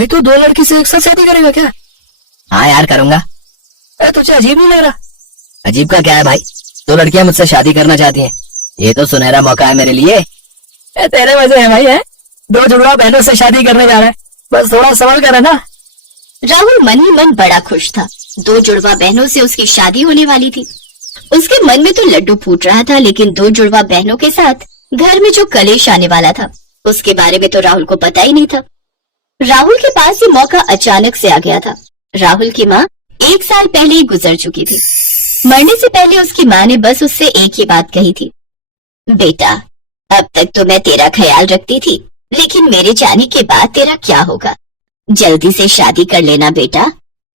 भाई तो दो लड़की से एक साथ शादी करेगा क्या? हाँ यार करूंगा। तुझे अजीब नहीं लग रहा? अजीब का क्या है भाई, दो लड़कियां मुझसे शादी करना चाहती हैं, ये तो सुनहरा मौका है मेरे लिए। तेरे मजे है भाई, है दो जुड़वा बहनों से शादी करने जा रहा है, बस थोड़ा सवाल कर ना। राहुल मन ही मन बड़ा खुश था। दो जुड़वा बहनों से उसकी शादी होने वाली थी। उसके मन में तो लड्डू फूट रहा था, लेकिन दो जुड़वा बहनों के साथ घर में जो कलेश आने वाला था उसके बारे में तो राहुल को पता ही नहीं था। राहुल के पास ये मौका अचानक से आ गया था। राहुल की माँ 1 साल पहले ही गुजर चुकी थी। मरने से पहले उसकी माँ ने बस उससे एक ही बात कही थी, बेटा अब तक तो मैं तेरा ख्याल रखती थी, लेकिन मेरे जाने के बाद तेरा क्या होगा? जल्दी से शादी कर लेना बेटा,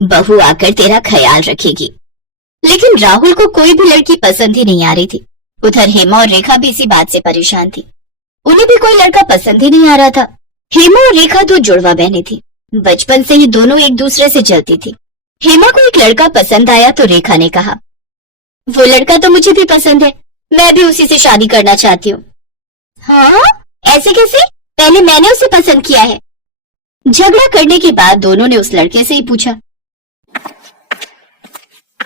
बहू आकर तेरा ख्याल रखेगी। लेकिन राहुल को कोई भी लड़की पसंद ही नहीं आ रही थी। उधर हेमा और रेखा भी इसी बात से परेशान थी। उन्हें भी कोई लड़का पसंद ही नहीं आ रहा था। हेमा और रेखा दो जुड़वा बहनें थी। बचपन से ही दोनों एक दूसरे से जलती थी। हेमा को एक लड़का पसंद आया तो रेखा ने कहा, वो लड़का तो मुझे भी पसंद है, मैं भी उसी से शादी करना चाहती हूँ। हाँ ऐसे कैसे? पहले मैंने उसे पसंद किया है। झगड़ा करने के बाद दोनों ने उस लड़के से ही पूछा,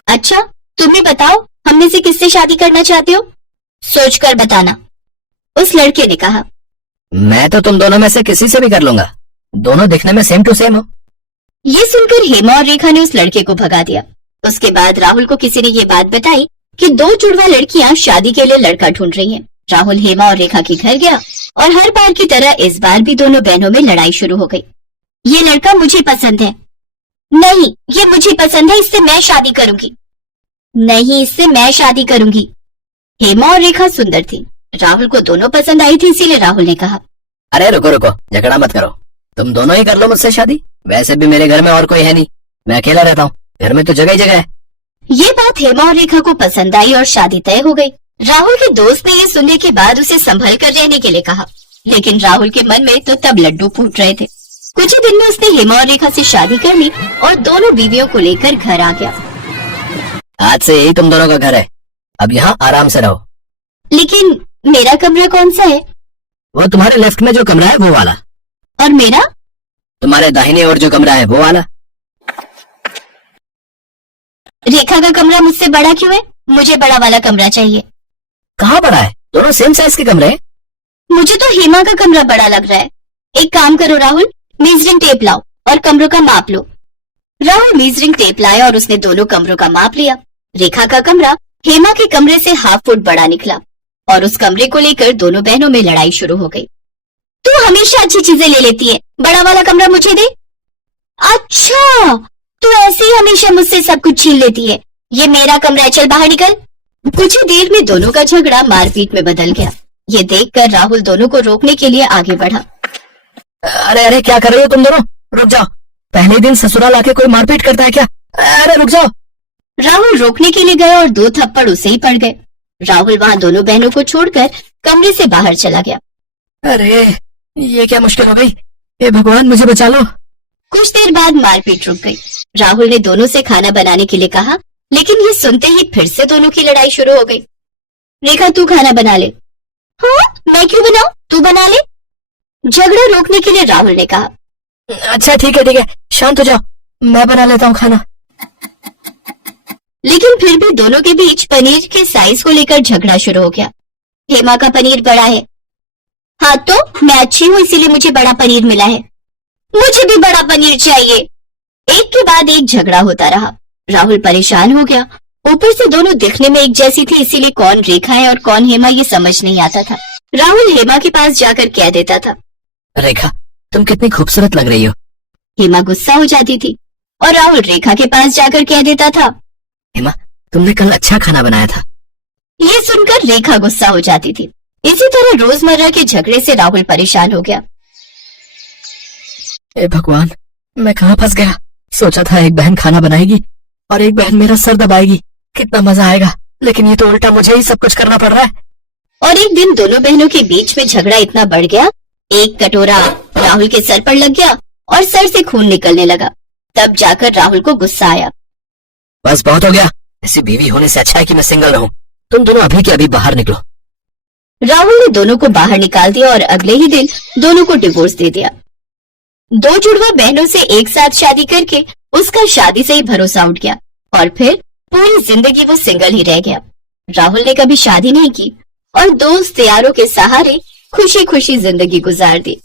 अच्छा तुम ही बताओ, हम में से किससे शादी करना चाहते हो? सोचकर बताना। उस लड़के ने कहा, मैं तो तुम दोनों में से किसी से भी कर लूंगा, दोनों दिखने में सेम टू सेम हो। ये सुनकर हेमा और रेखा ने उस लड़के को भगा दिया। उसके बाद राहुल को किसी ने ये बात बताई कि दो जुड़वा लड़कियां शादी के लिए लड़का ढूंढ रही हैं। राहुल हेमा और रेखा के घर गया और हर बार की तरह इस बार भी दोनों बहनों में लड़ाई शुरू हो गई। ये लड़का मुझे पसंद है। नहीं, ये मुझे पसंद है, इससे मैं शादी करूंगी। नहीं, इससे मैं शादी करूंगी। हेमा और रेखा सुंदर थी। राहुल को दोनों पसंद आई थी, इसीलिए राहुल ने कहा, अरे रुको रुको, झगड़ा मत करो, तुम दोनों ही कर लो मुझसे शादी। वैसे भी मेरे घर में और कोई है नहीं, मैं अकेला रहता हूँ, घर में तो जगह ही जगह है। ये बात हेमा और रेखा को पसंद आई और शादी तय हो गई। राहुल के दोस्त ने ये सुनने के बाद उसे संभल कर रहने के लिए कहा, लेकिन राहुल के मन में तो तब लड्डू फूट रहे थे। कुछ ही दिन में उसने हेमा और रेखा से शादी कर ली और दोनों बीवियों को लेकर घर आ गया। आज से यही तुम दोनों का घर है, अब यहाँ आराम से रहो। लेकिन मेरा कमरा कौन सा है? वो तुम्हारे लेफ्ट में जो कमरा है वो वाला। और मेरा? तुम्हारे दाहिने ओर जो कमरा है वो वाला। रेखा का कमरा मुझसे बड़ा क्यों है? मुझे बड़ा वाला कमरा चाहिए। कहाँ बड़ा है? दोनों सेम साइज के कमरे हैं। मुझे तो हेमा का कमरा बड़ा लग रहा है। एक काम करो राहुल, मेजरिंग टेप लाओ और कमरों का माप लो। राहुल मेजरिंग टेप लाया और उसने दोनों कमरों का माप लिया। रेखा का कमरा हेमा के कमरे से ½ फुट बड़ा निकला और उस कमरे को लेकर दोनों बहनों में लड़ाई शुरू हो गई। तू हमेशा अच्छी चीजें ले लेती है, बड़ा वाला कमरा मुझे दे। अच्छा, तू ऐसे ही हमेशा मुझसे सब कुछ छीन लेती है। ये मेरा कमरा है, चल बाहर निकल। कुछ ही देर में दोनों का झगड़ा मारपीट में बदल गया। ये देखकर राहुल दोनों को रोकने के लिए आगे बढ़ा। अरे अरे क्या कर रही हो तुम दोनों, रुक जाओ, पहले दिन ससुराल आके कोई मारपीट करता है क्या? अरे रुक जाओ। राहुल रोकने के लिए गया और 2 थप्पड़ उसे ही पड़ गए। राहुल वहाँ दोनों बहनों को छोड़कर कमरे से बाहर चला गया। अरे ये क्या मुश्किल हो गई, हे भगवान मुझे बचा लो। कुछ देर बाद मारपीट रुक गई। राहुल ने दोनों से खाना बनाने के लिए कहा, लेकिन ये सुनते ही फिर से दोनों की लड़ाई शुरू हो गई। रेखा तू खाना बना ले। हाँ मैं क्यों बनाऊं, तू बना ले। झगड़ा रोकने के लिए राहुल ने कहा, अच्छा ठीक है, शांत हो जाओ, मैं बना लेता हूँ खाना। लेकिन फिर भी दोनों के बीच पनीर के साइज को लेकर झगड़ा शुरू हो गया। हेमा का पनीर बड़ा है। हाँ तो मैं अच्छी हूँ इसीलिए मुझे बड़ा पनीर मिला है। मुझे भी बड़ा पनीर चाहिए। एक के बाद एक झगड़ा होता रहा। राहुल परेशान हो गया। ऊपर से दोनों दिखने में एक जैसी थी, इसीलिए कौन रेखा है और कौन हेमा ये समझ नहीं आता था। राहुल हेमा के पास जाकर कह देता था, रेखा तुम कितनी खूबसूरत लग रही हो। हेमा गुस्सा हो जाती थी और राहुल रेखा के पास जाकर कह देता था, हेमा तुमने कल अच्छा खाना बनाया था। ये सुनकर रेखा गुस्सा हो जाती थी। इसी तरह रोजमर्रा के झगड़े से राहुल परेशान हो गया। हे भगवान, मैं कहाँ फंस गया। सोचा था एक बहन खाना बनाएगी और एक बहन मेरा सर दबाएगी, कितना मजा आएगा, लेकिन ये तो उल्टा मुझे ही सब कुछ करना पड़ रहा है। और एक दिन दोनों बहनों के बीच में झगड़ा इतना बढ़ गया, एक कटोरा राहुल के सर पर लग गया और सर से खून निकलने लगा। तब जाकर राहुल को गुस्सा आया। बस बहुत हो गया, ऐसी बीवी होने से अच्छा है कि मैं सिंगल रहूं। तुम दोनों अभी के अभी बाहर निकलो। राहुल ने दोनों को बाहर निकाल दिया और अगले ही दिन दोनों को डिवोर्स दे दिया। दो जुड़वा बहनों से एक साथ शादी करके उसका शादी से ही भरोसा उठ गया और फिर पूरी जिंदगी वो सिंगल ही रह गया। राहुल ने कभी शादी नहीं की और दोस्त यारों के सहारे खुशी खुशी जिंदगी गुजार दी।